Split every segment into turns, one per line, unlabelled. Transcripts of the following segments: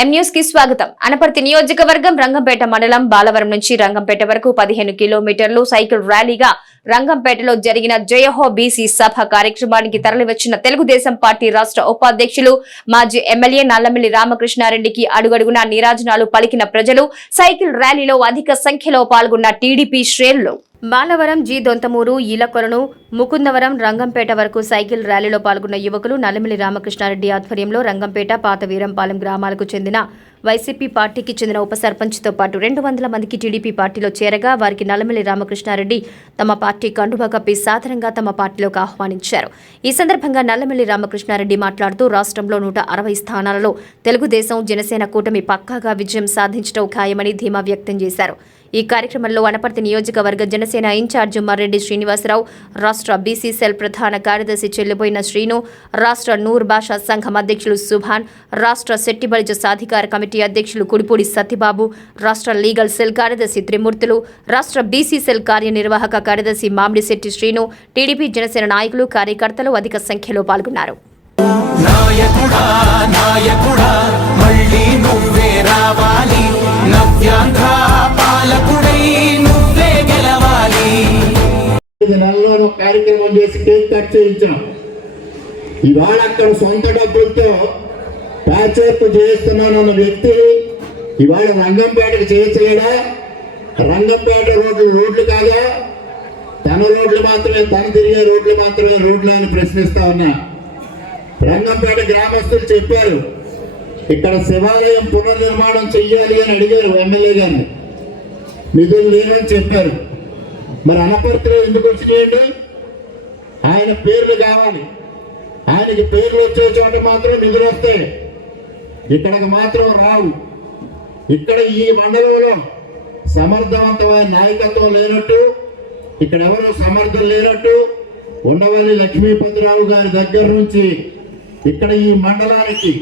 ఎం కి స్వాగతం. అనపర్తి నియోజకవర్గం రంగంపేట మండలం బాలవరం నుంచి రంగంపేట వరకు పదిహేను కిలోమీటర్లు సైకిల్ ర్యాలీగా రంగంపేటలో జరిగిన జయహో బీసీ సభ కార్యక్రమానికి తరలివచ్చిన తెలుగుదేశం పార్టీ రాష్ట్ర ఉపాధ్యక్షులు మాజీ ఎమ్మెల్యే నల్లమిల్లి రామకృష్ణారెడ్డికి అడుగడుగునా నీరాజనాలు పలికిన ప్రజలు సైకిల్ ర్యాలీలో అధిక సంఖ్యలో పాల్గొన్న టీడీపీ శ్రేణులు. మాలవరం జీ. దొంతమూరు ఈలకొలను ముకుందవరం రంగంపేట వరకు సైకిల్ ర్యాలీలో పాల్గొన్న యువకులు నల్లమిలి రామకృష్ణారెడ్డి ఆధ్వర్యంలో రంగంపేట పాత వీరంపాలెం గ్రామాలకు చెందిన వైసీపీ పార్టీకి చెందిన ఉప సర్పంచ్తో పాటు రెండు వందల మందికి టీడీపీ పార్టీలో చేరగా వారికి నల్లమిల్లి రామకృష్ణారెడ్డి తమ పార్టీ కండువా కప్పి సాధారణంగా తమ పార్టీలోకి ఆహ్వానించారు. ఈ సందర్భంగా నల్లమిల్లి రామకృష్ణారెడ్డి మాట్లాడుతూ రాష్ట్రంలో నూట అరవై స్థానాలలో తెలుగుదేశం జనసేన కూటమి పక్కాగా విజయం సాధించడం ఖాయమని ధీమా వ్యక్తం చేశారు. ఈ కార్యక్రమంలో వనపర్తి నియోజకవర్గ జనసేన ఇన్ఛార్జ్ మర్రెడ్డి శ్రీనివాసరావు రాష్ట్ర బీసీ సెల్ ప్రధాన కార్యదర్శి చెల్లిపోయిన శ్రీను రాష్ట్ర నూర్ భాషా సంఘం అధ్యక్షులు సుభాన్ రాష్ట్ర శెట్టిబలిజ సాధికార కమిటీ అధ్యక్షులు కుడిపూడి సత్యబాబు రాష్ట్ర లీగల్ సెల్ కార్యదర్శి త్రిమూర్తులు రాష్ట్ర బీసీ సెల్ కార్యనిర్వాహక కార్యదర్శి మామిడిశెట్టి శ్రీను టీడీపీ జనసేన నాయకులు కార్యకర్తలు అధిక సంఖ్యలో పాల్గొన్నారు.
నాయకుడా నాయకుడా మళ్ళీ నువ్వే రావాలి. నవ్యాంధ్ర పాలకుడై నువ్వే గెలవాలి.
కార్యక్రమం చేసి కేక్ కట్ చేయించాం. ఇవాళ అక్కడ సొంత డబ్బులతో ప్యాచప్ చేస్తున్నానన్న వ్యక్తి ఇవాళ రంగంపేటకు చేయలేడా రంగంపేట రోడ్లు రోడ్లు కాదా? తన రోడ్లు మాత్రమే తన తిరిగే రోడ్లు మాత్రమే రోడ్లు అని ప్రశ్నిస్తా ఉన్నా. రంగంపేట గ్రామస్తులు చెప్పారు ఇక్కడ శివాలయం పునర్నిర్మాణం చెయ్యాలి అని అడిగారు ఎమ్మెల్యే గారిని. నిధులు లేవని చెప్పారు. మరి అనపర్తిలో ఎందుకు వచ్చినాయండి ఆయన పేర్లు కావాలి. ఆయనకి పేర్లు వచ్చే చోట మాత్రం నిధులు వస్తాయి. ఇక్కడికి మాత్రం రావు. ఇక్కడ ఈ మండలంలో సమర్థవంతమైన నాయకత్వం లేనట్టు ఇక్కడ ఎవరు సమర్థం లేనట్టు ఉండవల్లి లక్ష్మీపతిరావు గారి దగ్గర నుంచి ఇక్కడ ఈ మండలానికి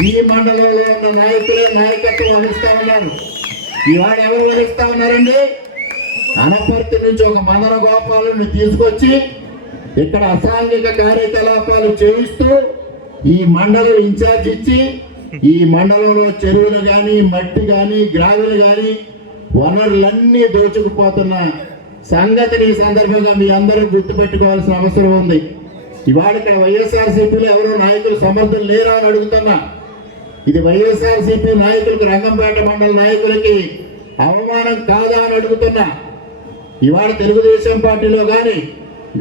ఈ మండలంలో ఉన్న నాయకులే నాయకత్వం వహిస్తా ఉన్నారు. ఇవాళ ఎవరు వహిస్తా ఉన్నారండి? అనపర్తి నుంచి ఒక మదన గోపాలను తీసుకొచ్చి ఇక్కడ అసాంఘిక కార్యకలాపాలు చేయిస్తూ ఈ మండలం ఇన్ఛార్జ్ ఇచ్చి ఈ మండలంలో చెరువులు కానీ మట్టి కానీ గ్రావెలు కానీ వనరులన్నీ దోచుకుపోతున్న సంగతిని ఈ సందర్భంగా మీ అందరూ గుర్తుపెట్టుకోవాల్సిన అవసరం ఉంది. ఇవాళ ఇక్కడ వైఎస్ఆర్సీపీలో ఎవరో నాయకులు సమర్థులు లేరా అని అడుగుతున్నా. ఇది వైఎస్ఆర్సీపీ నాయకులకు రంగంపేట మండల నాయకులకి అవమానం కాదా అని అడుగుతున్నా ఇవాళ తెలుగుదేశం పార్టీలో కానీ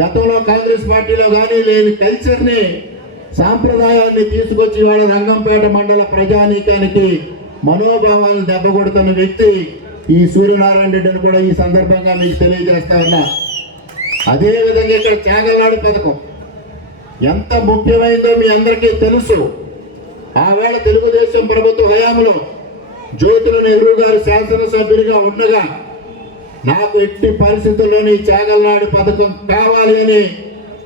గతంలో కాంగ్రెస్ పార్టీలో కానీ లేని కల్చర్ని సాంప్రదాయాన్ని తీసుకొచ్చి ఇవాళ రంగంపేట మండల ప్రజానీకానికి మనోభావాలను దెబ్బకొడుతున్న వ్యక్తి ఈ సూర్యనారాయణ రెడ్డిని కూడా ఈ సందర్భంగా మీకు తెలియజేస్తా ఉన్నా. అదేవిధంగా ఇక్కడ త్యాగలాడు పథకం. ఎంత ముఖ్యమైందో మీ అందరికీ తెలుసు. ఆవేళ తెలుగుదేశం ప్రభుత్వ హయాంలో జ్యోతుల నెహ్రూ గారు శాసనసభ్యుడిగా ఉండగా నాకు ఎట్టి పరిస్థితుల్లోని చాగల్నాడు పథకం కావాలి అని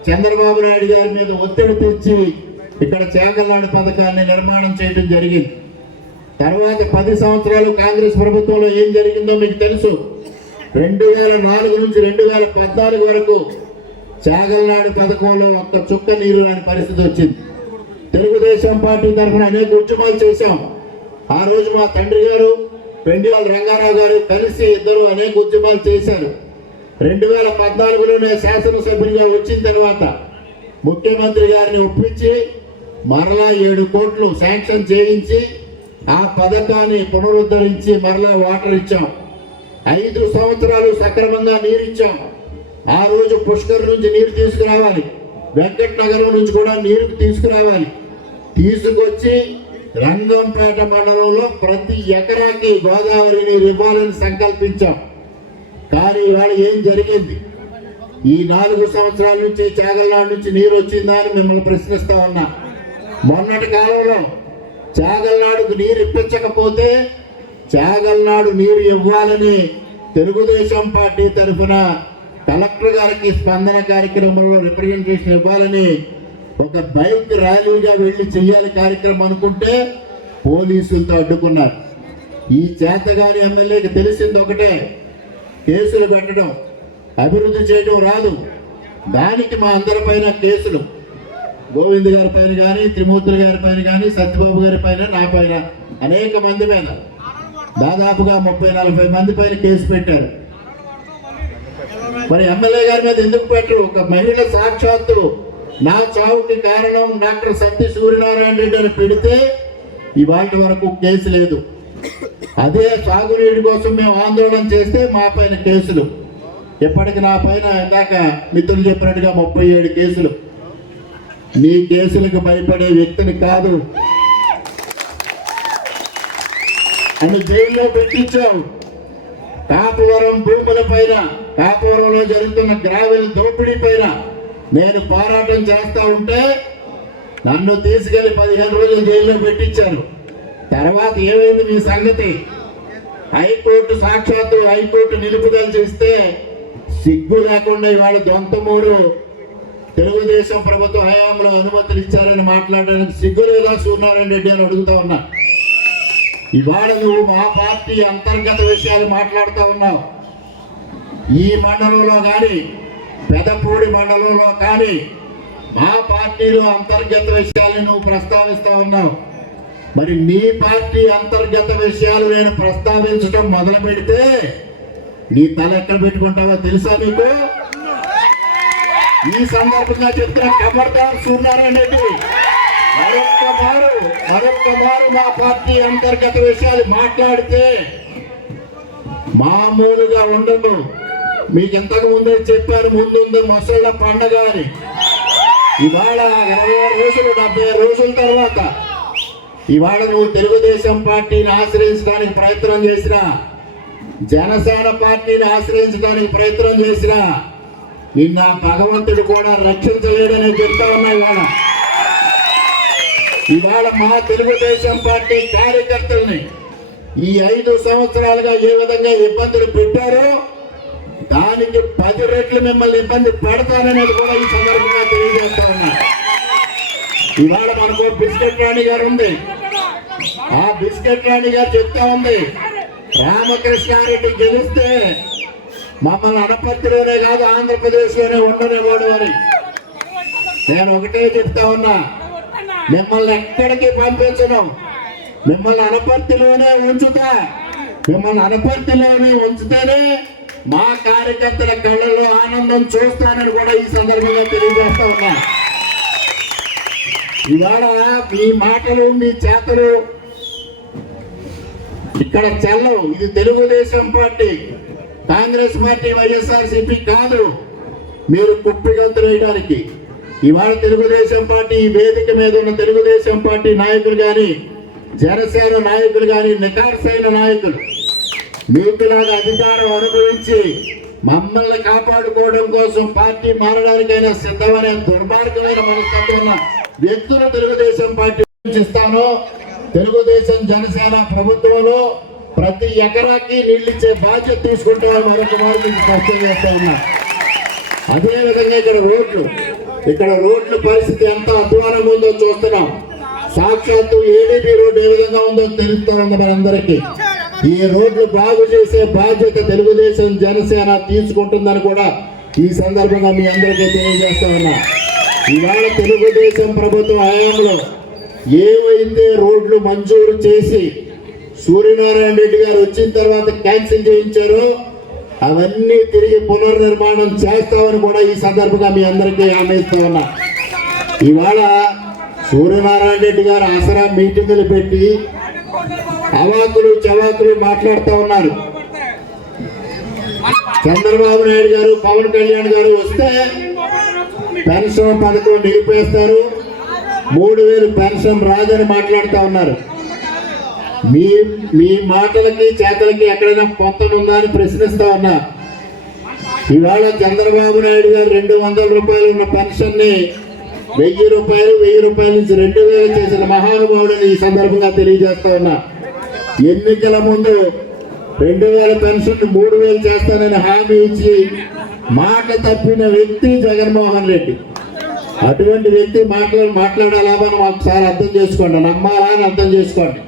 చంద్రబాబు నాయుడు గారి మీద ఒత్తిడి తెచ్చి ఇక్కడ చాగల్నాడు పథకాన్ని నిర్మాణం చేయడం జరిగింది. తర్వాత పది సంవత్సరాలు కాంగ్రెస్ ప్రభుత్వంలో ఏం జరిగిందో మీకు తెలుసు. రెండు వేల నాలుగు నుంచి రెండు వేల పద్నాలుగు వరకు చాగల్నాడు పథకంలో ఒక్క చుక్క నీరు రాని పరిస్థితి వచ్చింది. తెలుగుదేశం పార్టీ తరఫున అనేక ఉద్యమాలు చేశాం. ఆ రోజు మా తండ్రి గారు పెండివాళ్ళ రంగారావు గారు కలిసి ఇద్దరు అనేక ఉద్యమాలు చేశారు. రెండు వేల పద్నాలుగులోనే శాసనసభ్యునిగా వచ్చిన తర్వాత ముఖ్యమంత్రి గారిని ఒప్పించి మరలా ఏడు కోట్లు శాంక్షన్ చేయించి ఆ పథకాన్ని పునరుద్ధరించి మరలా వాటర్ ఇచ్చాం. ఐదు సంవత్సరాలు సక్రమంగా నీరు ఇచ్చాం. ఆ రోజు పుష్కర్ నుంచి నీరు తీసుకురావాలి. వెంకట్ నగరం నుంచి కూడా నీరు తీసుకురావాలి. తీసుకొచ్చి రంగంపేట మండలంలో ప్రతి ఎకరాకి గోదావరి నీరు ఇవ్వాలని సంకల్పించాం. కానీ ఇవాళ ఏం జరిగింది? ఈ నాలుగు సంవత్సరాల నుంచి చాగల్నాడు నుంచి నీరు వచ్చిందా అని మిమ్మల్ని ప్రశ్నిస్తా ఉన్నా. మొన్నటి కాలంలో చాగల్నాడుకు నీరు ఇప్పించకపోతే చాగల్నాడు నీరు ఇవ్వాలని తెలుగుదేశం పార్టీ తరఫున కలెక్టర్ గారికి స్పందన కార్యక్రమంలో రిప్రజెంటేషన్ ఇవ్వాలని ఒక బైక్ ర్యాలీగా వెళ్ళి చెయ్యాలి కార్యక్రమం అనుకుంటే పోలీసులతో అడ్డుకున్నారు. ఈ చేతగాని ఎమ్మెల్యేకి తెలిసింది ఒకటే కేసులు పెట్టడం అభివృద్ధి చేయడం రాదు. దానికి మా అందరిపైన కేసులు. గోవింద్ గారి పైన కానీ త్రిమూర్తులు గారి పైన కానీ సత్యబాబు గారి పైన నా పైన అనేక మంది పైన దాదాపుగా ముప్పై నలభై మంది పైన కేసు పెట్టారు. మరి ఎమ్మెల్యే గారి మీద ఎందుకు పెట్టరు? ఒక మహిళ సాక్షాత్తు నా చావుకి కారణం డాక్టర్ సత్య సూర్యనారాయణ రెడ్డి అని పెడితే ఇవాటి వరకు కేసు లేదు. అదే సాగునీటి కోసం మేము ఆందోళన చేస్తే మా పైన కేసులు. ఎప్పటికి నా పైన? ఇందాక మిత్రులు చెప్పినట్టుగా ముప్పై ఏడు కేసులు. నీ కేసులకు భయపడే వ్యక్తిని కాదు. అని జైల్లో పెట్టించావు. కాపువరం భూముల పైన కాపువరంలో జరుగుతున్న గ్రావెల్ దోపిడీ పైన నేను పోరాటం చేస్తూ ఉంటే నన్ను తీసుకెళ్ళి పదిహేను రోజులు జైల్లో పెట్టించారు. తర్వాత ఏమైంది మీ సంగతి? హైకోర్టు సాక్షాత్తు హైకోర్టు నిలుపుదల చేస్తే సిగ్గు లేకుండా ఇవాళ దొంతమూరు తెలుగుదేశం ప్రభుత్వ హయాంలో అనుమతులు ఇచ్చారని మాట్లాడడానికి సిగ్గు లేదా సూర్యనారాయణ రెడ్డి అని అడుగుతా ఉన్నా. ఇవాళ నువ్వు మా పార్టీ అంతర్గత విషయాలు మాట్లాడుతూ ఉన్నావు. ఈ మండలంలో కానీ పెదపూడి మండలంలో కానీ మా పార్టీలో అంతర్గత విషయాలు నువ్వు ప్రస్తావిస్తా ఉన్నావు. మరి నీ పార్టీ అంతర్గత విషయాలు నేను ప్రస్తావించడం మొదలు పెడితే నీ తల ఎక్కడ పెట్టుకుంటావో తెలుసా నీకు? ఈ సందర్భంగా చెప్తున్న కబర్దార్ సూర్యనారాయణ రెడ్డి మరొక్క మారు మరొక్క మారు మా పార్టీ అంతర్గత విషయాలు మాట్లాడితే మామూలుగా ఉండదు. మీకు ఇంతకు ముందే చెప్పాను ముందుంది మొసళ్ళ పండగ అని. ఇవాళ ఇరవై ఆరు రోజులు డెబ్బై రోజుల తర్వాత ఇవాళ నువ్వు తెలుగుదేశం పార్టీని ఆశ్రయించడానికి ప్రయత్నం చేసిన జనసేన పార్టీని ఆశ్రయించడానికి ప్రయత్నం చేసిన నిన్న భగవంతుడు కూడా రక్షించలేడని చెప్తా ఉన్నాయి ఇవాళ. ఇవాళ మా తెలుగుదేశం పార్టీ కార్యకర్తల్ని ఈ ఐదు సంవత్సరాలుగా ఏ విధంగా ఇబ్బందులు పెట్టారో దానికి పది రెట్లు మిమ్మల్ని ఇబ్బంది పెడతాననేది కూడా ఈ సందర్భంగా తెలియజేస్తా ఉన్నా. ఇవాళ మనకు బిస్కెట్ రాణి గారు ఉంది. ఆ బిస్కెట్ రాణి గారు చెప్తా ఉంది రామకృష్ణారెడ్డి గెలిస్తే మమ్మల్ని అనపర్తిలోనే కాదు ఆంధ్రప్రదేశ్లోనే ఉండనివ్వడు అని. నేను ఒకటే చెప్తా ఉన్నా మిమ్మల్ని ఎక్కడికి పంపించను? మిమ్మల్ని అనపర్తిలోనే ఉంచుతా. మిమ్మల్ని అనపర్తిలోనే ఉంచితేనే మా కార్యకర్తల కళ్ళలో ఆనందం చూస్తానని కూడా ఈ సందర్భంగా తెలియజేస్తా ఉన్నా. ఇవాళ మీ మాటలు మీ చేతలు ఇక్కడ చెల్లవు. ఇది Telugu Desam party. Congress party YSR CP కాదు. మీరు కుప్పిగంతులు వేయడానికి. ఇవాళ తెలుగుదేశం పార్టీ ఈ వేదిక మీద ఉన్న తెలుగుదేశం పార్టీ నాయకులు కానీ జనసేన నాయకులు కానీ నికార్సైన నాయకులు మీకులాగా అధికారం అనుభవించి మమ్మల్ని కాపాడుకోవడం కోసం పార్టీ మారడానికైనా సిద్ధమనే దుర్మార్గమైన మనస్తత్వం వ్యక్తులు తెలుగుదేశం పార్టీ ఇస్తాను తెలుగుదేశం జనసేన ప్రభుత్వంలో ప్రతి ఎకరాకి నీళ్ళిచ్చే బాధ్యత తీసుకుంటామని మరొక మారు స్పష్టం చేస్తా ఉన్నా. అదేవిధంగా ఇక్కడ రోడ్లు. ఇక్కడ రోడ్ల పరిస్థితి ఎంత అధ్వానంగా ఉందో చూస్తున్నాం. సాక్షాత్తు ఏడీపీ రోడ్డు ఏ విధంగా ఉందో తెలుస్తా ఉంది మనందరికీ. ఈ రోడ్లు బాగు చేసే బాధ్యత తెలుగుదేశం జనసేన తీసుకుంటుందని కూడా ఈ సందర్భంగా మీ అందరికీ తెలియజేస్తా ఉన్నా. ఇవాళ తెలుగుదేశం ప్రభుత్వం హయాంలో ఏవైతే రోడ్లు మంజూరు చేసి సూర్యనారాయణ రెడ్డి గారు వచ్చిన తర్వాత క్యాన్సిల్ చేయించారో అవన్నీ తిరిగి పునర్నిర్మాణం చేస్తామని కూడా ఈ సందర్భంగా మీ అందరికీ హామీ ఉన్నా. ఇవాళ సూర్యనారాయణ రెడ్డి గారు ఆసరా మీటింగులు పెట్టి అవాకులు చవాకులు మాట్లాడుతూ ఉన్నారు. చంద్రబాబు నాయుడు గారు పవన్ కళ్యాణ్ గారు వస్తే పెన్షన్ పథకం నిలిపేస్తారు. మూడు వేలు పెన్షన్ రాదని మాట్లాడుతూ ఉన్నారు. మీ మీ మాటలకి చేతలకి ఎక్కడైనా పొంతనుందా అని ప్రశ్నిస్తా ఉన్నా. ఇవాళ చంద్రబాబు నాయుడు గారు రెండు వందల రూపాయలు ఉన్న పెన్షన్ని వెయ్యి రూపాయలు వెయ్యి రూపాయల నుంచి రెండు వేలు చేసిన మహానుభావుడని ఈ సందర్భంగా తెలియజేస్తా ఉన్నా. ఎన్నికల ముందు రెండు వేల పెన్షన్ మూడు వేలు చేస్తానని హామీ ఇచ్చి మాట తప్పిన వ్యక్తి జగన్మోహన్ రెడ్డి. అటువంటి వ్యక్తి మాటలు మాట్లాడాలా మనం ఒకసారి అర్థం చేసుకోండి. నమ్మాలా అని అర్థం చేసుకోండి.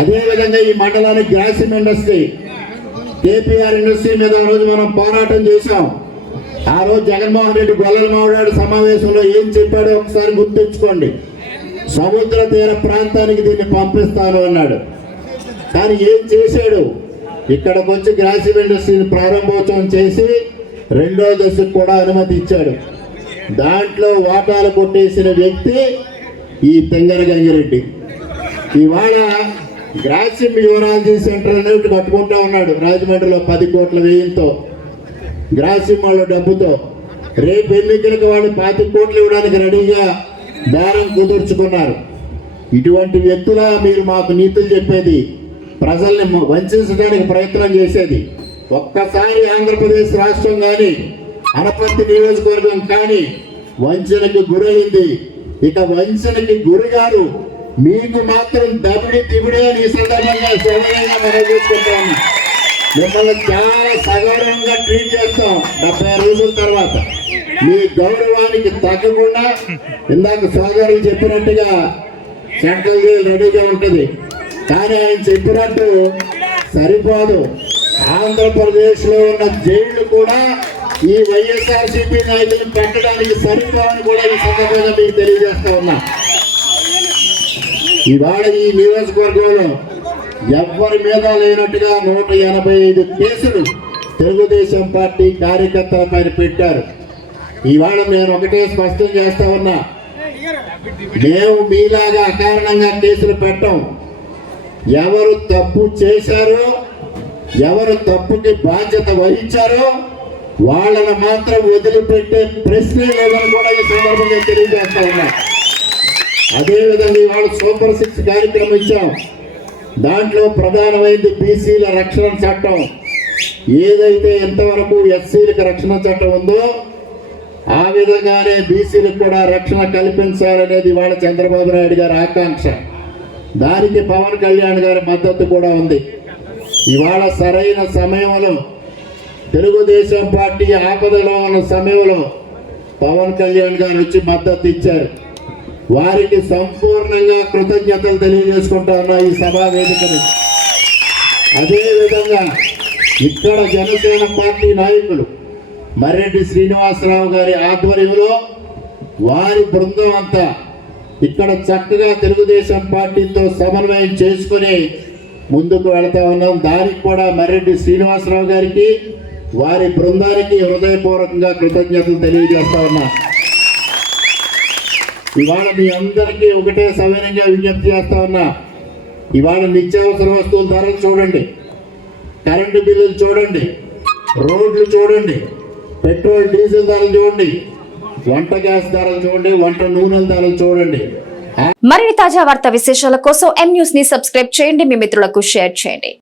అదేవిధంగా ఈ మండలానికి గ్యాసిమ్ ఇండస్ట్రీ కేపీఆర్ ఇండస్ట్రీ మీద ఆ రోజు మనం పోరాటం చేశాం. ఆ రోజు జగన్మోహన్ రెడ్డి గొల్లల మావిడాడు సమావేశంలో ఏం చెప్పాడో ఒకసారి గుర్తుంచుకోండి. సముద్ర తీర ప్రాంతానికి దీన్ని పంపిస్తాను అన్నాడు. కానీ ఏం చేశాడు? ఇక్కడికి వచ్చి గ్రాసివ్ ఇండస్ట్రీని ప్రారంభోత్సవం చేసి రెండో దశకు కూడా అనుమతి ఇచ్చాడు. దాంట్లో వాటాలు కొట్టేసిన వ్యక్తి ఈ తెంగర గంగిరెడ్డి. ఇవాళ గ్రాసిమ్ యువరాలజీ సెంటర్ అనేది కట్టుకుంటా ఉన్నాడు రాజమండ్రిలో పది కోట్ల వ్యయంతో. గ్రాసిమ్ వాళ్ళ డబ్బుతో. రేపు ఎన్నికలకు వాళ్ళు పాతి కోట్లు ఇవ్వడానికి రెడీగా దారం కుదుర్చుకున్నారు. ఇటువంటి వ్యక్తుల మీరు మాకు నీతులు చెప్పేది. ప్రజల్ని వంచడానికి ప్రయత్నం చేసేది. ఒక్కసారి ఆంధ్రప్రదేశ్ రాష్ట్రం కానీ అనపర్తి నియోజకవర్గం కానీ వంచనకి గురైంది. ఇక వంచనకి గురిగారు మీకు మాత్రం దబిడి దిబిడి అని ఈ సందర్భంగా సౌకర్యంగా మనం చూసుకుంటా మిమ్మల్ని చాలా సగౌరవంగా ట్రీట్ చేస్తాం డెబ్బై రోజుల తర్వాత. మీ గౌరవానికి తగ్గకుండా ఇందాక సోదరులు చెప్పినట్టుగా సెంట్రల్ జైలు రెడీగా ఉంటుంది. కానీ ఆయన చెప్పినట్టు సరిపోదు. ఆంధ్రప్రదేశ్లో ఉన్న జైళ్ళు కూడా ఈ వైఎస్ఆర్సీపీ నాయకులను పెట్టడానికి సరిపోవని కూడా ఈ సందర్భంగా మీకు తెలియజేస్తా ఉన్నా. ఇవాళ ఈ నియోజకవర్గంలో ఎవ్వరి మీద లేనట్టుగా నూట ఎనభై ఐదు కేసులు తెలుగుదేశం పార్టీ కార్యకర్తల పైన పెట్టారు. ఇవాళ నేను ఒకటే స్పష్టం చేస్తా ఉన్నా. మేము మీలాగా అకారణంగా కేసులు పెట్టాం. ఎవరు తప్పు చేశారో ఎవరు తప్పుకి బాధ్యత వహించారో వాళ్ళను మాత్రం వదిలిపెట్టే ప్రశ్నే లేదని కూడా ఈ సందర్భంగా తెలియజేస్తా ఉన్నా. అదేవిధంగా ఇవాళ సూపర్ సిక్స్ కార్యక్రమం ఇచ్చాం. దాంట్లో ప్రధానమైంది బీసీల రక్షణ చట్టం. ఏదైతే ఎంతవరకు ఎస్సీలకు రక్షణ చట్టం ఉందో ఆ విధంగానే బీసీలకు కూడా రక్షణ కల్పించాలనేది ఇవాళ చంద్రబాబు నాయుడు గారి ఆకాంక్ష. దానికి పవన్ కళ్యాణ్ గారి మద్దతు కూడా ఉంది. ఇవాళ సరైన సమయంలో తెలుగుదేశం పార్టీ ఆపదలో ఉన్న సమయంలో పవన్ కళ్యాణ్ గారు వచ్చి మద్దతు ఇచ్చారు. వారికి సంపూర్ణంగా కృతజ్ఞతలు తెలియజేసుకుంటా ఉన్నా ఈ సభా వేదికని. అదేవిధంగా ఇక్కడ జనసేన పార్టీ నాయకులు మర్రెడ్డి శ్రీనివాసరావు గారి ఆధ్వర్యంలో వారి బృందం అంతా ఇక్కడ చక్కగా తెలుగుదేశం పార్టీతో సమన్వయం చేసుకుని ముందుకు వెళ్తా ఉన్నాం. దానికి కూడా మర్రెడ్డి శ్రీనివాసరావు గారికి వారి బృందానికి హృదయపూర్వకంగా కృతజ్ఞతలు తెలియజేస్తా ఉన్నా. ఇవాళ మీ అందరికీ ఒకటే సవినంగా విజ్ఞప్తి చేస్తా ఉన్నా. ఇవాళ నిత్యావసర వస్తువుల ధరలు చూడండి. కరెంటు బిల్లులు చూడండి. రోడ్లు చూడండి. పెట్రోల్ డీజిల్ ధరలు చూడండి. వంట గ్యాస్ ధరలు చూడండి వంట నూనెల ధరలు చూడండి.
మరిన్ని తాజా వార్త విశేషాల కోసం ఎం న్యూస్ని సబ్స్క్రైబ్ చేయండి మీ మిత్రులకు షేర్ చేయండి.